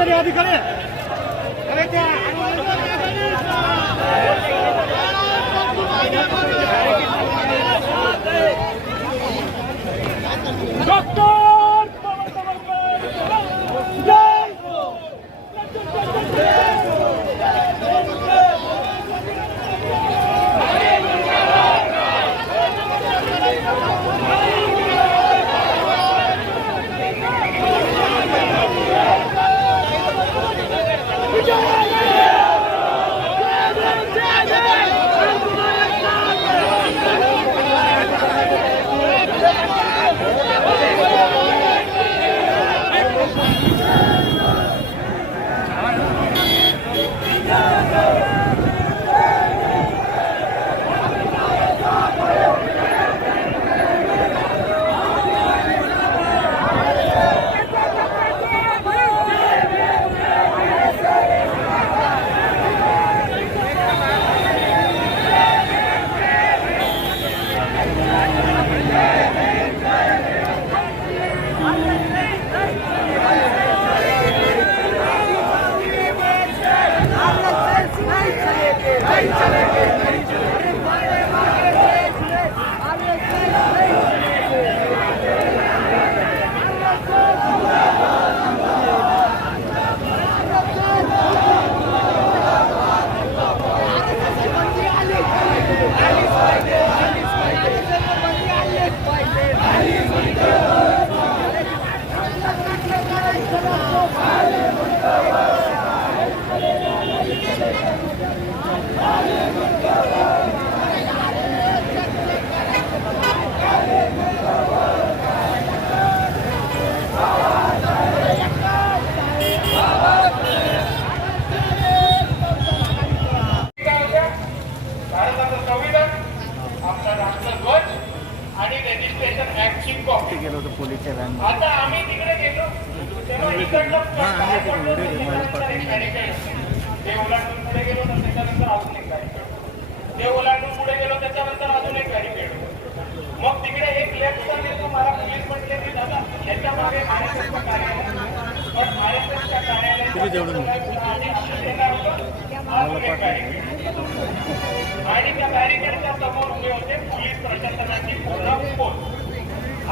कर्मचारी अधिकारी कॉपी गेलो होतो पोलीसच्या व्हॅन. ते ओलांडून पुढे गेलो तर त्याच्यानंतर अजून एक barricade. ते ओलांडून पुढे गेलो त्याच्यानंतर अजून एक barricade होतं. मग तिकडे एक लेफ्ट टर्न येतो मला पोलीस म्हटले की दादा याच्या मागे RSS चं कार्यालय आहे. पण RSS च्या कार्यालयाच्या आधी शिवसेना होतं. अजून एक barricade. आणि त्या बॅरिकेडच्या समोर उभे होते पोलीस प्रशासनाची पूर्ण पोच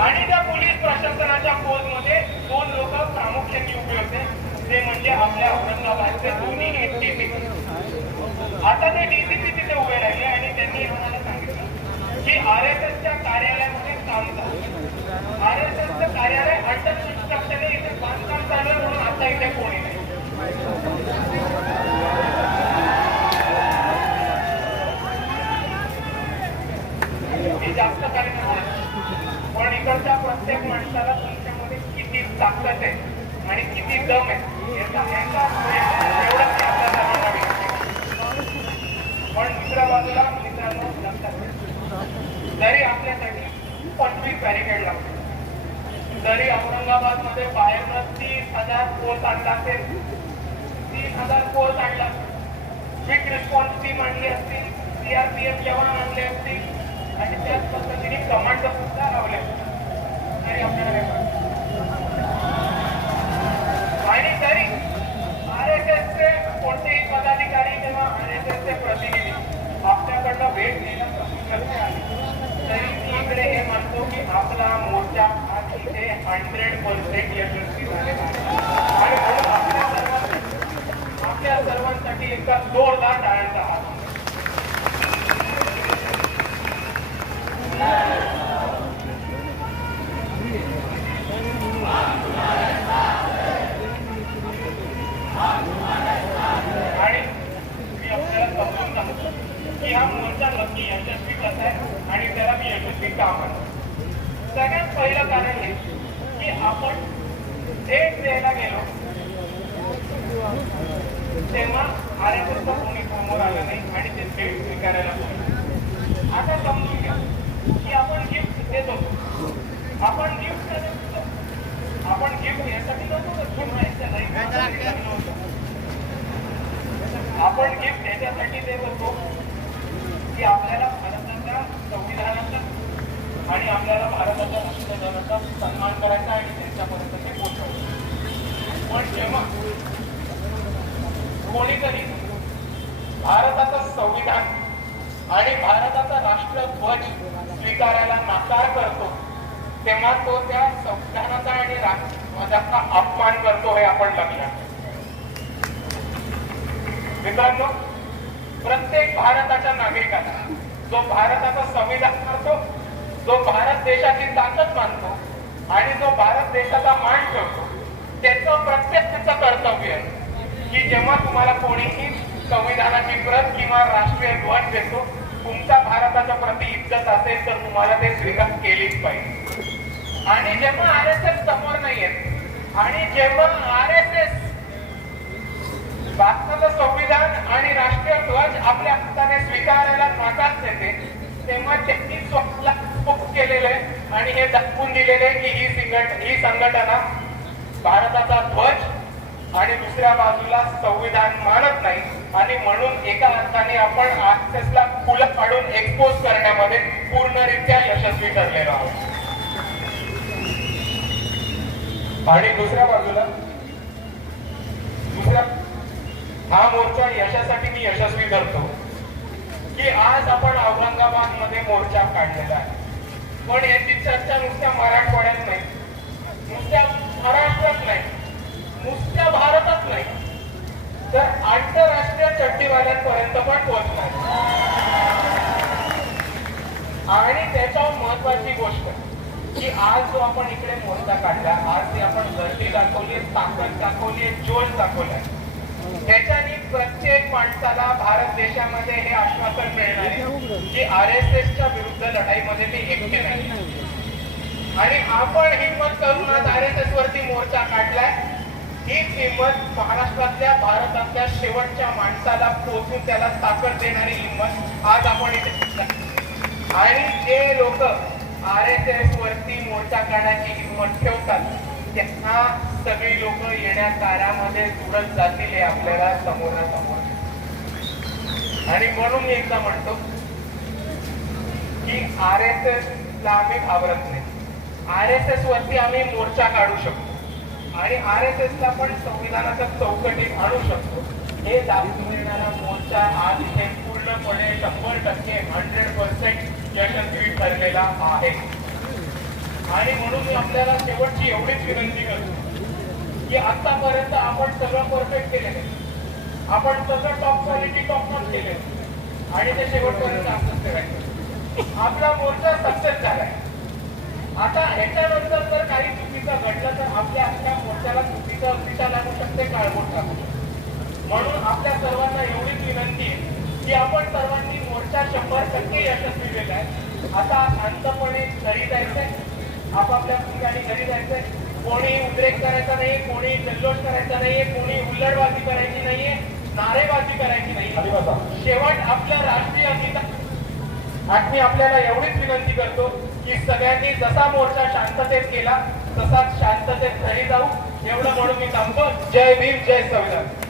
आणि त्या पोलीस प्रशासनाच्या पोच मध्ये दोन लोक प्रामुख्याने उभे होते. ते म्हणजे आपल्या औरंगाबादचे दोन्ही डीसीपी आता ते डीसीपी तिथे उभे राहिले आणि त्यांनी आम्हाला सांगितलं की आर एस एसच्या कार्यालयामध्ये काम झालं. आर एस एसचं कार्यालय अंडर कन्स्ट्रक्शन इथे बांधकाम चालू म्हणून आता इथे कोणी नाही मी जास्त काही नाही बोलत. पण इकडच्या प्रत्येक माणसाला तुमच्यामध्ये किती ताकद आहे आणि किती दम आहे हे सांगायचा एवढंच मी आपल्या सर्वांना विनंती करतो. पण दुसऱ्या बाजूला मित्रांनो लक्षात जरी आपल्यासाठी पंचवीस बॅरिकेड लागतो जरी औरंगाबादमध्ये बाहेर तीस हजार कोर्स आणला असेल तीस हजार कोर्स आणला क्विक रिस्पॉन्स टीम आणली असतील सीआरपीएफ जवान आणले असतील आणि त्याच पद्धतीने कमांड सुद्धा लावले तरी आपल्याला आणि तरी आर एस एसचे कोणतेही पदाधिकारी किंवा आर एस एसचे प्रतिनिधी आपल्याकडनं भेट देणं कमी आहे तरी मी इकडे हे मानतो की आपला मोर्चा आज इथे हंड्रेड पर्सेंट यशस्वी झालेला आहे. आणि म्हणून आपल्या सर्वांसाठी आपल्या सर्वांसाठी एका जोरदार टाळ्यांचा हात आणि मी आपल्याला समजून सांगतो की हा मोर्चा नक्की यशस्वी कसा आहे आणि त्याला मी यशस्वी का म्हणतो सगळ्यात पहिलं कारण हे की आपण एक द्यायला गेलो. तेव्हा आर एस एसचा कोणी समोर आलं नाही आणि ते थेट स्वीकारायला पाहिजे आता समजून घ्या की आपण गिफ्ट देतो. आपण गिफ्ट आपण गिफ्ट यासाठी नव्हतो तर नाही? नव्हतं आपण गिफ्ट याच्यासाठी देत होतो की आपल्याला भारताच्या संविधानाचा आणि आपल्याला भारताच्या संविधानाचा सन्मान करायचा आणि पण जेव्हा कोणीतरी भारताचं संविधान आणि भारताचा राष्ट्रध्वज स्वीकारायला नाकार करतो तेव्हा तो त्या संविधानाचा आणि राष्ट्रध्वजाचा अपमान करतो हे आपण लक्षात मित्रांनो प्रत्येक भारताच्या नागरिकाला जो भारताचा संविधान करतो जो भारत देशाची ताकद मानतो आणि जो भारत देशाचा मान ठेवतो त्याचं प्रत्येकाचं कर्तव्य आहे. की जेव्हा तुम्हाला कोणीही संविधानाची प्रत किंवा राष्ट्रीय ध्वज देतो तुमचा भारताच्या प्रती इज्जत असेल तर तुम्हाला ते स्वीकार केलीच पाहिजे. आणि जेव्हा आर एस एस समोर नाही येत आणि जेव्हा आर एस एस भारताचं संविधान आणि राष्ट्रीय ध्वज आपल्या हाताने स्वीकारायला नाकार देते तेव्हा त्यांनी स्वतःला केलेलं आहे आणि हे दाखवून दिलेले की ही संघट ही संघटना भारताचा ध्वज आणि दुसऱ्या बाजूला संविधान मानत नाही. आणि म्हणून एका अर्थाने आपण आरएसएसला फुलं काढून एक्सपोज करण्यामध्ये पूर्णरित्या यशस्वी ठरलेलो आहोत. आणि दुसऱ्या बाजूला दुसऱ्या हा मोर्चा यशासाठी मी यशस्वी करतो की आज आपण औरंगाबादमध्ये मोर्चा काढलेला आहे. पण याची चर्चा नुसत्या मराठवाड्यात नाही. नुसत्या महाराष्ट्रात नाही. नुसत्या भारतात नाही. तर आंतरराष्ट्रीय चड्डीवाल्यांपर्यंत पण पोहोचणार आणि त्याच्यावर महत्वाची गोष्ट की आज जो आपण इकडे मोर्चा काढला आज ती आपण गर्दी दाखवली ताकद दाखवली जोश दाखवलाय त्याच्यानी प्रत्येक माणसाला भारत देशामध्ये हे आश्वासन मिळणार आहे की आर एस एसच्या विरुद्ध लढाईमध्ये ते एकटे नाही. आणि आपण हिंमत करून आज आर एस एस वरती मोर्चा काढलाय. हीच हिंमत महाराष्ट्रातल्या भारतातल्या शेवटच्या माणसाला पोचून त्याला ताकद देणारी हिंमत आज आपण इथे आणि जे लोक आर एस एस वरती मोर्चा काढण्याची हिंमत ठेवतात त्यांना सगळी लोक येण्या दारामध्ये जुडत जातील हे आपल्याला समोरासमोर. आणि म्हणून मी एकदा म्हणतो की आर एस एस ला आम्ही घाबरत नाही. आर एस एस वरती आम्ही मोर्चा काढू शकतो. आणि आर एस एस ला पण संविधानाच्या चौकटीत आणू शकतो. हे दाखवून देणारा मोर्चा आज इथे पूर्णपणे शंभर टक्के हंड्रेड पर्सेंट यशस्वी ठरलेला आहे. आणि म्हणून मी आपल्याला शेवटची एवढीच विनंती करतो की आतापर्यंत आपण सगळं परफेक्ट केलेलं आहे. आपण सगळं टॉप क्वालिटी टॉप नॉच केले आणि ते शेवटपर्यंत असंच करायचं. आपला मोर्चा सक्सेस झालाय. आता ह्याच्यानंतर जर काही चुकीचं घडलं तर आपल्या अख्ख्या मोर्चाला चुकीचं दिशा लागू शकते काळबोट लागू शकते म्हणून आपल्या सर्वांना एवढीच विनंती की आपण सर्वांनी मोर्चा शंभर टक्के यशस्वी केलाय आता शांतपणे घरी जायचंय. आपापल्या ठिकाणी घरी जायचंय. कोणी उद्रेक करायचा नाही कोणी जल्लोष करायचा नाहीये कोणी हुल्लडबाजी करायची नाहीये नारेबाजी करायची नाही शेवट आपल्या राष्ट्रीय गीता आज मी आपल्याला एवढीच विनंती करतो की सगळ्यांनी जसा मोर्चा शांततेत केला तसाच शांततेत घरी जाऊ एवढं म्हणून मी थांबतो. जय भीम जय संविधान.